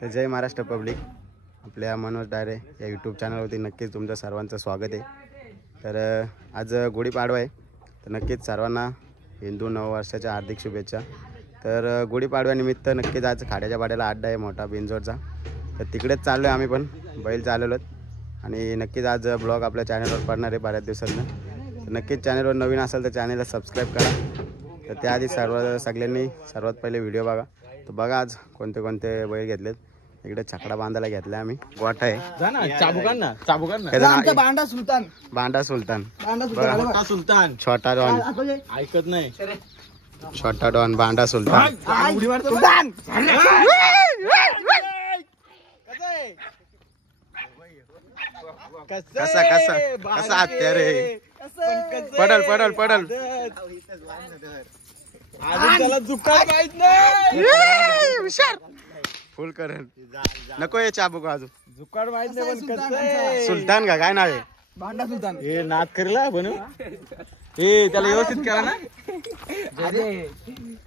तर जय महाराष्ट्र पब्लिक, आपल्या मनोज डायरे या यूट्यूब चॅनलवरती नक्कीच तुमचं सर्वांचं स्वागत आहे। तर आज गुढीपाडवा आहे, तर नक्कीच सर्वांना हिंदू नववर्षाच्या हार्दिक शुभेच्छा। तर गुढीपाडव्यानिमित्त नक्कीच आज खाड्याच्या पाड्याला अड्डा आहे मोठा बिंजोरचा, तर तिकडेच चाललो आहे आम्ही पण, बैल चालवलोत आणि नक्कीच आज ब्लॉग आपल्या चॅनलवर पडणार आहे बऱ्याच दिवसांनी। तर नक्कीच चॅनलवर नवीन असेल तर चॅनलला सबस्क्राईब करा। तर त्याआधी सगळ्यांनी सर्वात पहिले व्हिडिओ बघा। तर बघा आज कोणते कोणते बैल घेतलेत। इकडे छकडा बांधायला घेतलाय आम्ही, गोठा आहे बांडा सुलतान, बांडा सुलतान, बांडा सुलतान, छोटा डॉन ऐकत नाही, छोटा डॉन, बांडा सुलतान। कसा कसा कसा हत्या रे, पडल पडल पडल, अजून त्याला जुकाड माहित नाही, हुशार फुल करेल नको आहे चाबूक अजून, जुकाड माहित नाही पण कसं आहे सुलतान का काय नाव आहे? बांडा सुलतान। हे नाद करला बनू, हे त्याला व्यवस्थित करा ना,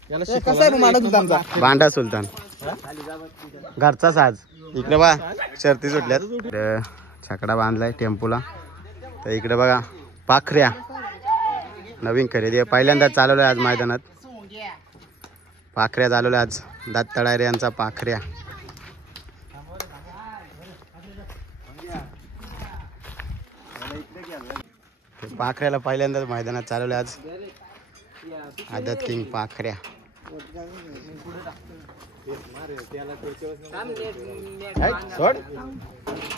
याला कसं आहे बांडा सुलतानचा? बांडा सुलतान घरचा साज। इकडे बघा शर्ती सुटल्यात, छकडा बांधलाय टेम्पोला। तर इकडे बघा पाखऱ्या नवीन खरेदी आहे, पहिल्यांदा चालवलंय आज मैदानात, पाखऱ्या चालवल्या आज, दात तळायरे यांचा पाखऱ्या। पाखऱ्याला पहिल्यांदाच मैदानात चालवले आज, आदत किंग पाखऱ्या। सोड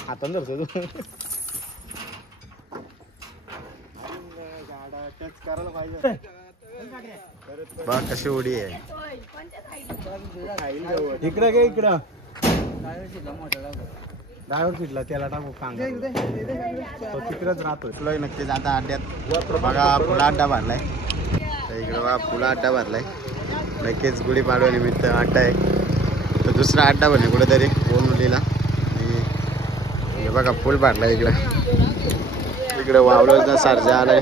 हातान धरतो तू, बघ कशी उडी आहे, इकडे घे, इकडं ड्रायव्हर फिटला त्याला टाकू कांग, तो तिकडेच राहतोय। नक्कीच आता अड्ड्यात बघा फुला अड्डा भरलाय, तर इकडे बघा फुला अड्डा भरलाय, नक्कीच गुढीपाडव्या निमित्त अड्डा आहे। तर दुसरा अड्डा पण आहे कुठेतरी बोनुलीला, हे बघा फुल भरलाय। इकडे वावलचा सर्जा आलाय,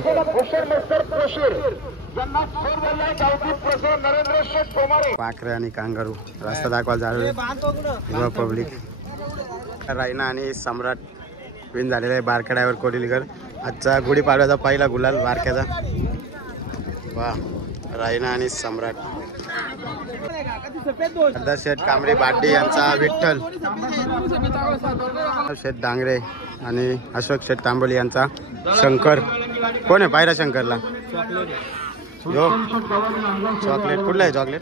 पाखरे आणि कांगारू रस्ता दाखवायला झालं पब्लिक। रायना आणि सम्राट विन झालेला आहे, बारका ड्रायव्हर कोडिलकर। आजचा गुढीपाडव्याचा पहिला गुलाल बारक्याचा, वा रायना आणि सम्राट। सरदार शेठ कांबळे बाड्डी यांचा विठ्ठल, शेठ डांगरे आणि अशोक शेठ तांबोली यांचा शंकर। कोण आहे पायरा शंकरला? यो चॉकलेट कुठला आहे? चॉकलेट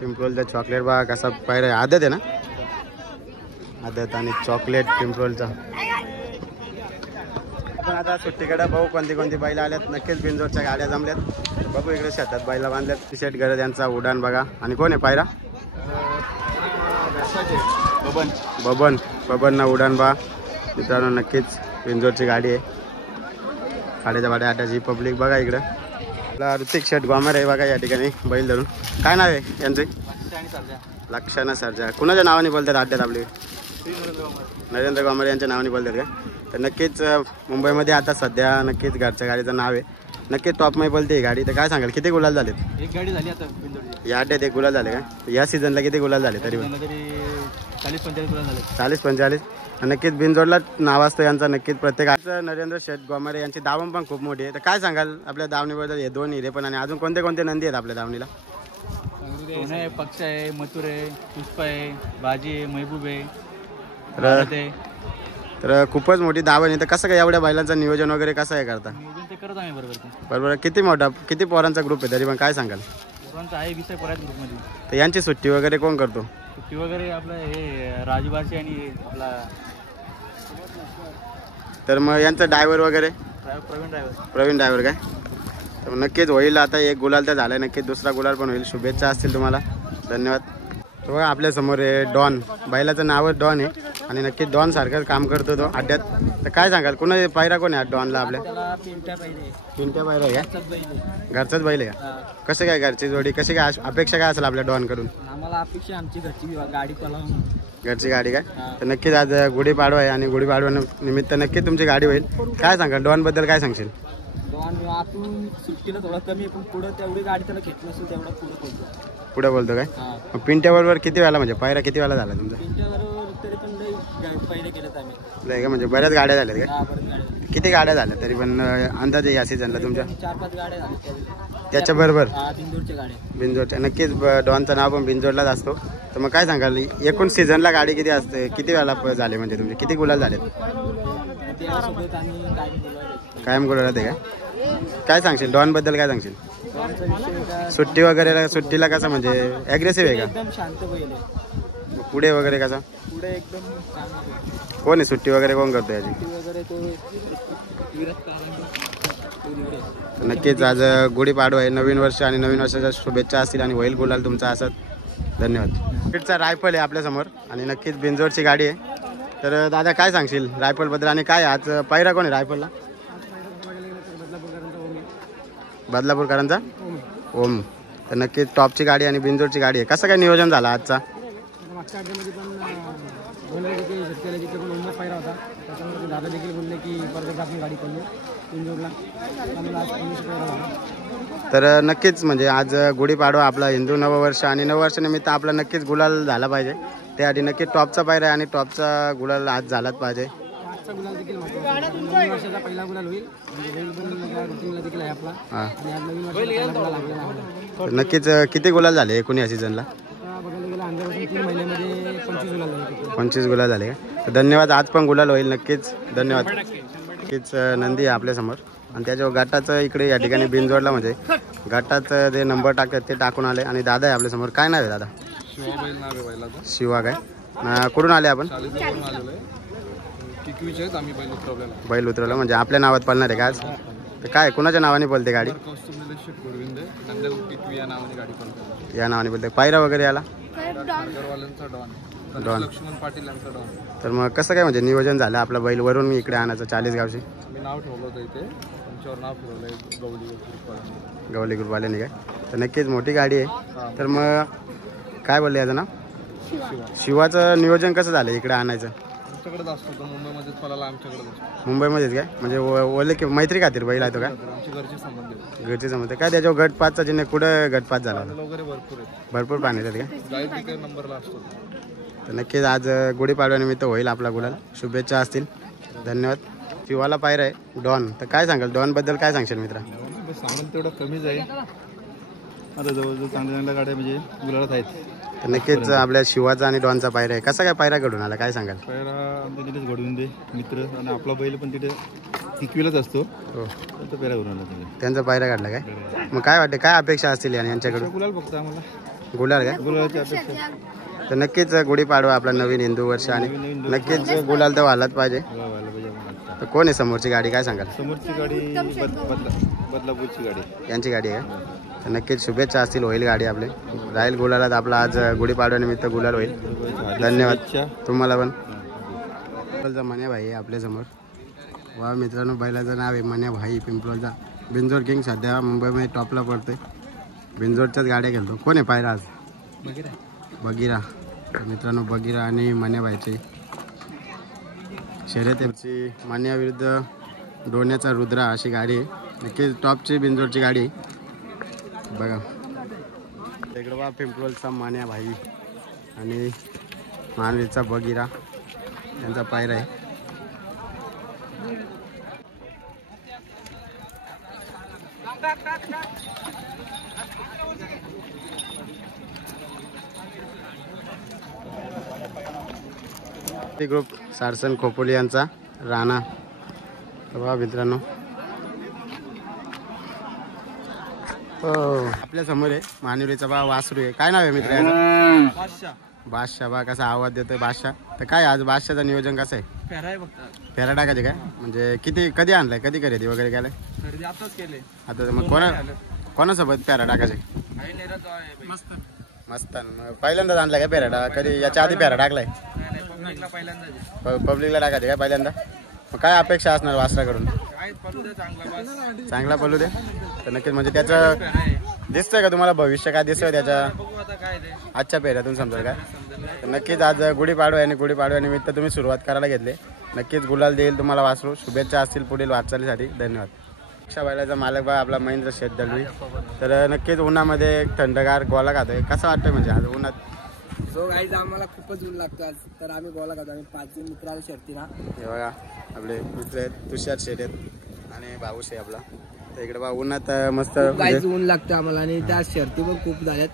पिंपलोलचा चॉकलेट बघा कसा पायरा आहे, आदत आहे ना, आदत आणि चॉकलेट पिंपलोलचा। पण आता सुट्टीकडे भाऊ कोणती कोणती बैल आल्यात, नक्कीच बिंजोरच्या गाड्या जमल्यात। बघू इकडे शेतात बैला बांधल्यात, शेट गरज यांचा उडान बघा। आणि कोण आहे पायरा? बबन, बबनना उडान बा मित्रांनो, नक्कीच बिंजोरची गाडी आहे, गाड्याच्या भाड्या आट्याची पब्लिक बघा। इकडं आपला ऋतिक शेट गोमारे आहे बघा या ठिकाणी बैल धरून। काय नाव आहे यांचे? लक्षाना सर्जा। कुणाच्या नावाने बोलतात अड्ड्यात आपले? नरेंद्र गोमारे यांच्या नावाने बोलतात का? तर नक्कीच मुंबईमध्ये आता सध्या नक्कीच घरच्या गाडीचं नाव आहे, नक्कीच टॉपमध्ये बोलते ही गाडी। तर काय सांगाल किती गुलाल झालेत? एक गाडी झाली आता या अड्ड्यात एक गुलाल झाले का? या सीझनला किती गुलाल झाले तरी? 40-45 गुलाल झाले। 40-45 नक्कीच बिनजोडला नाव असतं यांचा, नक्कीच प्रत्येकाचं। नरेंद्र शेठ गोमारे यांची दावण पण खूप मोठी आहे, तर काय सांगाल आपल्या दावणीबद्दल? हे दोन हिरे पण, आणि अजून कोणते कोणते नंदी आहेत आपल्या दावणीला? पक्ष आहे, मथुर आहे, पुष्पा आहे, बाजी आहे, महबूब आहे, तर खूपच मोठी दावण आहे। तर कसं काय एवढ्या बैलांचं नियोजन वगैरे कसं आहे करता? नियोजन ते करत आम्ही बरोबर बरोबर। किती मोठा, किती पोरांचा ग्रुप आहे तरी पण काय सांगाल? पोरांचा आहे 20 पोरांच्या ग्रुपमध्ये। तर यांची सुट्टी वगैरे कोण करतो? सुट्टी वगैरे आपलं हे राजूबाची आणि आपला, तर मग यांचा ड्रायव्हर वगैरे प्रवीण ड्रायव्हर काय? तर नक्कीच होईल आता, एक गुलाल तर झालाय, नक्कीच दुसरा गुलाल पण होईल। शुभेच्छा असतील तुम्हाला, धन्यवाद। तो बघा आपल्या समोर आहे डॉन, बैलाचं नावच डॉन आहे आणि नक्कीच डॉन सारखंच काम करतो तो अड्ड्यात। तर काय सांगाल कुणा पायरा कोण आहे डॉनला आपल्या? पिंट्या पायरा आहे का? घरचाच बैल आहे का? कसं काय घरची जोडी, कशी काय अपेक्षा काय असेल आपल्या डॉन कडून? आम्हाला अपेक्षा आमची घरची गाडी पळवून, घरची गाडी काय? तर नक्कीच आज गुढीपाडवा आहे आणि गुढीपाडवा निमित्त नक्की तुमची गाडी होईल। काय सांगाल डॉन बद्दल, काय सांगशील? डॉन आतून सुट्टीला थोडा कमी पण पुढे तेवढी गाडी त्याला घेतली नसेल तेवढा पुढे बोलतो. पुढे बोलतो काय? हा मग पिंट्याबरोबर किती वेळा म्हणजे पायरा किती वेळा झाला तुमचा? त्यांच्याबरोबर तरी पण लई पहिले केलं आम्ही. लय का म्हणजे बऱ्याच गाड्या झाल्यात काय? हा बरं गाडी किती गाड्या झाल्या तरी पण अंदाजे या सीझनला तुमच्या? 4-5 गाड्या झाल्या त्याच्याबरोबर हा बिंदूरच्या गाड्या. बिंजोडच्या नक्कीच डॉनचं नाव पण बिंजोडलाच असतो. तर मग काय सांगाल एकूण सीझनला गाडी किती असते, किती वेळा झाले म्हणजे तुमचे किती गुलाल झालेत? त्यासोबत आम्ही काय बोलायला कायम गुलाल ते काय? काय सांगशील डॉनबद्दल काय सांगशील? डॉनचा विषय का सुट्टी वगैरे सुट्टीला कसं म्हणजे ॲग्रेसिव्ह आहे का? एकदम शांत बैल आहे. पुढे वगैरे कसं पुढे एकदम चांगलं कोण आहे? सुट्टी वगैरे कोण करतो याची? वगैरे तो विराट कारंडे तो निवडे. तर नक्कीच आज गुढीपाडवा आहे, नवीन वर्ष आणि नवीन वर्षाच्या शुभेच्छा असतील आणि होईल गुलाल तुमचा असत. धन्यवाद. बीडचा रायफल आहे आपल्यासमोर आणि नक्कीच बिंजोडची गाडी आहे. तर दादा काय सांगशील रायफलबद्दल आणि काय आज पायरा कोण आहे रायफलला? बदलापूरकरांचा ओम. तर नक्कीच टॉपची गाडी आणि बिंजोडची गाडी आहे. कसं काय नियोजन झाला आजचा? मागच्या अड्ड्यामध्ये पण बोलले की शेतकऱ्याला जिथे पण उन्नत पायरा होता त्याच्यामुळे दादा देखील बोलले की परत आपण गाडी करू इंजोरला आम्हाला आज 15 पायरा झाला. तर नक्कीच म्हणजे आज गुढीपाडवा आपला हिंदू नववर्ष आणि नववर्षानिमित्त आपला नक्कीच गुलाल झाला पाहिजे. त्यासाठी नक्कीच टॉपचा पायरा आहे आणि टॉपचा गुलाल आज झालाच पाहिजे. आजचा गुलाल देखील महत्त्वाचा. नवीन वर्षाचा पहिला गुलाल होईल म्हणजे बैल पण रुटीनला देखील आहे आपला हां आणि आज नवीन वर्षाचा पहिला गुलाल लागलेला आहे. तर नक्कीच किती गुलाल झाले एकूण या सीझनला? आता बघायला गेलं अंदाजापासून 3 महिन्यामध्ये 25 गुलाल झाले. 25 गुलाल झाले का? तर धन्यवाद. आज पण गुलाल होईल नक्कीच. धन्यवाद. नक्कीच नंदी आहे आपल्यासमोर आणि त्याच्या गटाचं इकडे या ठिकाणी बिनजोडला म्हणजे गटाचं जे नंबर टाकतात ते टाकून आले आणि दादा आहे आपल्यासमोर. काय नाव आहे दादा? शिवा बैल नाव आहे बैलाचं. शिवा काय? कुठून आले आपण? चाळीसवरून आलेलो आहे. किकवीचे आहेत आम्ही बैल उतरवलेला. बैल उतरवलं म्हणजे आपल्या नावात पळणार आहे का आज? तर काय कुणाच्या नावाने बोलते गाडी? कौस्तुभ निलेश गोरविंदे नंदेल किकवी या नावाने गाडी पळते. या नावाने बोलते. पायरा वगैरे याला? खारघरवाल्यांचा डॉन. डॉन. लक्ष्मण पाटील यांचा डॉन. तर मग कसं काय म्हणजे नियोजन झालं आपला बैल वरून इकडे आणायचं 40 गावशी? मी नाव ठेवलं होतं इथे त्यांच्यावर नाव फिरवलं आहे गवली. गवली ग्रुपवाल्याने काय? तर नक्कीच मोठी गाडी आहे. तर मग काय बोलले याचं नाव? शिवाचं नियोजन कसं झालं इकडे आणायचं? आमच्याकडेच असतो तो मुंबईमध्येच पळाला आमच्याकडेच असतो. मुंबईमध्येच काय म्हणजे ओले की मैत्री खातीर बैल आहे तो काय? आमचे घरचे संबंध आहेत. घरचे समजते काय त्याच्यावर गटपातचा जिने कुठं गटपात झाला? पाण्याला वगैरे भरपूर आहेत. भरपूर पाणी येतात काय? गाईड काही नंबरला असतो. तर नक्कीच आज गुढीपाडव्यानिमित्त होईल आपला गुलाल. शुभेच्छा असतील. धन्यवाद. शिवाला पायरा आहे डॉन. तर काय सांगाल डॉनबद्दल काय सांगशील मित्रा? सामान तेवढं कमीच आहे. आता जवळजवळ चांगल्या गाड्या म्हणजे गुलाबात आहेत. तर नक्कीच आपल्या शिवाचा आणि डॉनचा पायरा आहे. कसा काय पायरा घडून आला काय सांगाल? पायरा आमच्या तिथेच घडवून दे मित्र आणि आपला बैल पण तिथे किकवीलाच असतो. हो त्यांचा पायरा घडून आला तिथे. त्यांचा पायरा काढला काय? मग काय वाटते काय अपेक्षा असतील यांच्याकडून? गुलाल बघता आम्हाला गुलाल काय? गुलालाची अपेक्षा. तर नक्कीच गुढीपाडवा आपला नवीन हिंदू वर्ष आणि नक्कीच गुलाल तर व्हायलाच पाहिजे. व्हायला पाहिजे आम्हाला. तर कोण आहे समोरची गाडी काय सांगाल? समोरची गाडी बदलापूरची गाडी यांची गाडी आहे का? तर नक्कीच शुभेच्छा असतील होईल गाडी आपली राहील गुलालात आपला आज गुढीपाडव्यानिमित्त गुलाल होईल. धन्यवाद तुम्हाला पण. पिंपळचा मन्या भाई आहे आपल्यासमोर. वा मित्रांनो बैलाचं नाव आहे मन्या भाई पिंपळचा. बिंजोड किंग सध्या मुंबईमध्ये टॉपला पडते. बिंजोडच्याच गाड्या खेळतो. कोण आहे पायरा आज? बगीरा. मित्रांनो बगीरा आणि मन्या भाईची शर्यत आहे. मन्या विरुद्ध डोण्याचा रुद्रा अशी गाडी आहे. नक्कीच टॉपची बिंजोडची गाडी बघा. इकडं बा पिंपळचा मान्या भाई आणि मानवीचा बगीरा यांचा पायरा आहे. ग्रुप सारसन खोपोली यांचा राणा. बघा मित्रांनो आपल्या समोर आहे मानिवलीचा बा वासरू आहे. काय नाव आहे मित्र याचं? बादशाह. बा कसा आवाज देतोय बादशाह. तर काय आज बादशाहचं नियोजन कसं आहे? फेरा टाकायचे काय म्हणजे किती कधी आणलाय कधी खरेदी वगैरे केलाय? आता मग कोणासोबत फेरा टाकायचे? मस्तान. पहिल्यांदाच आणलाय का फेरा? कधी याच्या आधी फेरा टाकलाय? पब्लिकला टाकायचे काय पहिल्यांदा? मग काय अपेक्षा असणार वासराकडून? चांगला पळू दे. तर नक्कीच म्हणजे त्याचं दिसतंय का तुम्हाला भविष्य काय दिसतंय त्याच्या आजच्या पेऱ्यातून समजा काय? तर नक्कीच आज गुढीपाडवा आणि गुढीपाडव्यानिमित्त तुम्ही सुरुवात करायला घेतली. नक्कीच गुलाल देईल तुम्हाला वासरू. शुभेच्छा असतील पुढील वाटचालीसाठी. धन्यवाद. रिक्षा बैलाचा मालक बा आपला महेंद्र शेठ दलवी. तर नक्कीच उन्हामध्ये एक थंडगार गोला खातोय. कसं वाटतंय म्हणजे आज उन्हात? सो गाईज आम्हाला खूपच ऊन लागतो आज, तर आम्ही गोला खातो. आम्ही 5 जण मित्र आलो शर्तीला. हे बघा आपले मित्र आहेत, तुषार शेठ आहेत आणि भाऊश आहे आपला. तर इकडे बा उन्हात मस्त गाईज ऊन लागतं आम्हाला आणि त्या शर्ती पण खूप झाल्यात.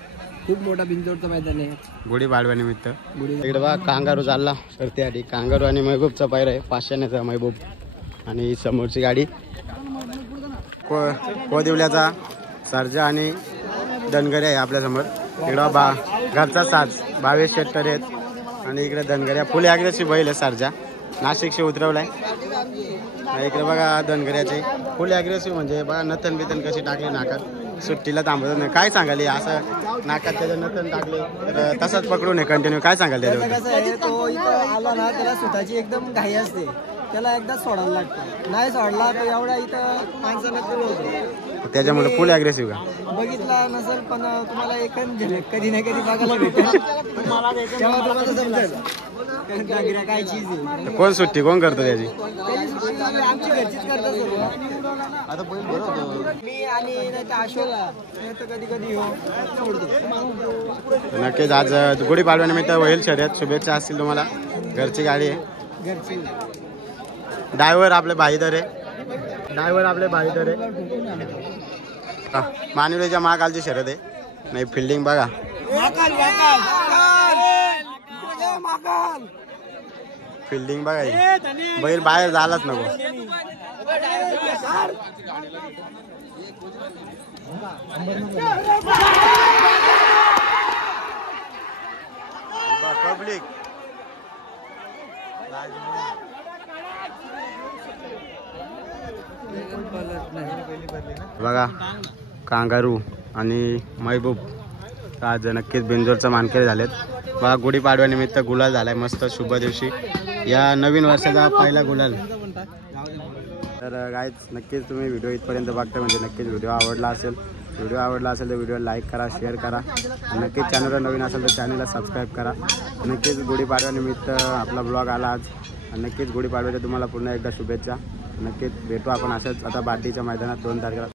खूप मोठा बिंजोडचं मैदान आहे गुढीपाडव्यानिमित्त. इकडे बा कांगारू चालला शर्तीसाठी. कांगारू आणि महबूबचा पायरा आहे. 500चा महबूब आणि समोरची गाडी कोदिवल्याचा सर्जा आणि धनगरी आहे आपल्यासमोर. इकडं घरचा साज भावेश शेतकरी आहेत आणि इकडे धनगऱ्या फुल ॲग्रेसिव्ह बैल आहे. सर्जा नाशिकशी उतरवलाय. इकडे बघा धनगऱ्याचे फुल ॲग्रेसिव्ह म्हणजे बघा नतन बितन कशी टाकली नाकात, सुट्टीला थांबत नाही. काय सांगाल असं नाकात त्याच्या नतन टाकले तर तसंच पकडून आहे कंटिन्यू? काय सांगाल त्याच्यावर? कसं आहे, तो इथं आला ना त्याला सुताची एकदम घाई असते, त्याला एकदा सोडायला लागतं. नाही सोडला तर एवढा इथं माणसाला कळ होतो. त्याच्यामुळे फुल ॲग्रेसिव्ह का? बघितला नसेल पण तुम्हाला एकच झलक कधी ना कधी बघायला भेटेल, तेव्हा तुम्हाला समजेल काय चीज आहे. कोण सुट्टी कोण करतो त्याची? आमची घरचीच करतात सर्व. आता मी आणि अशोला कधी कधी सोडतो. नक्कीच आज गुढीपाडव्यानिमित्त होईल शर्यत. शुभेच्छा असतील तुम्हाला. घरची गाडी आहे. घरची ड्रायव्हर आपले भाईदर आहे. मानवलीच्या महाकालची शर्यत आहे. नाही फिल्डिंग बघा. फिल्डिंग बघा ही. बैल बाहेर झालाच नको. पब्लिक बघा कांगारू आणि महबूब आज नक्कीच बिंजोरचा मानकरी झालेत. बघा गुढीपाडव्यानिमित्त गुलाल झालाय मस्त शुभ दिवशी, या नवीन वर्षाचा पहिला गुलाल. तर गाईज नक्कीच तुम्ही व्हिडिओ इथपर्यंत बघता म्हणजे नक्कीच व्हिडिओ आवडला असेल तर व्हिडिओ लाईक करा, शेअर करा. नक्कीच चॅनलवर नवीन असेल तर चॅनलला सबस्क्राईब करा. नक्कीच गुढीपाडव्यानिमित्त आपला ब्लॉग आला आज. नक्कीच गुढीपाडव्याच्या तुम्हाला पुन्हा एकदा शुभेच्छा. नक्कीच भेटू आपण असंच आता बार्टीच्या मैदानात 2 तारखेला.